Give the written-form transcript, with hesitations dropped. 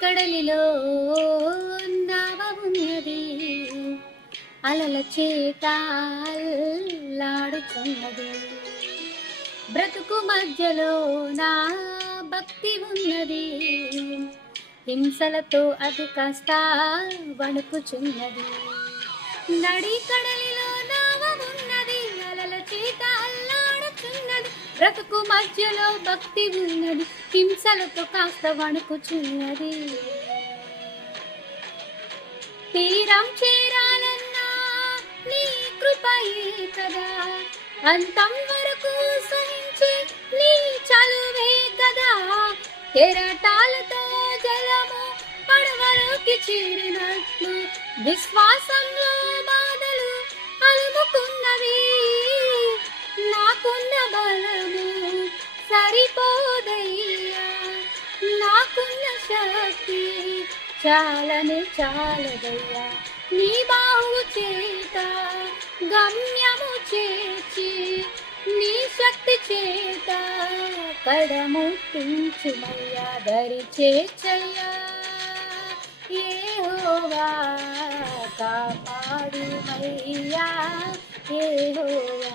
కడలిలో నావ ఉన్నది, అలల చేత అల్లాడుచున్నది. బ్రతుకు మధ్యలో నా భక్తి ఉన్నది, హింసలతో అది కాస్త వణుకుచున్నది. నడి కడలిలో నావ ఉన్నది, అలల చేత అల్లాడుచున్నది. బ్రతుకు మధ్యలో భక్తి ఉన్నది, హింసలతో కాస్త వణుకుచున్నది. తీరం చేరాలన్నా నీ కృపయే కదా, అంతం వరకు సహించి నీ చలువే కదా. కెరటాలతో జలము పడవలోకి చేరినట్లు విశ్వాసంలో బాధలు అలుముకున్నవి. నాకున్న బలము సరిపోదయ్యా, నాకున్న శక్తి చాలదయ్యా. నీ బాహు చేత గమ్యము చేర్చి, నీ శక్తి చేత కడముట్టించుమయ్యా, దరి చేర్చయ్యా. యెహోవా కాపాడుమయ్యా, యెహోవా.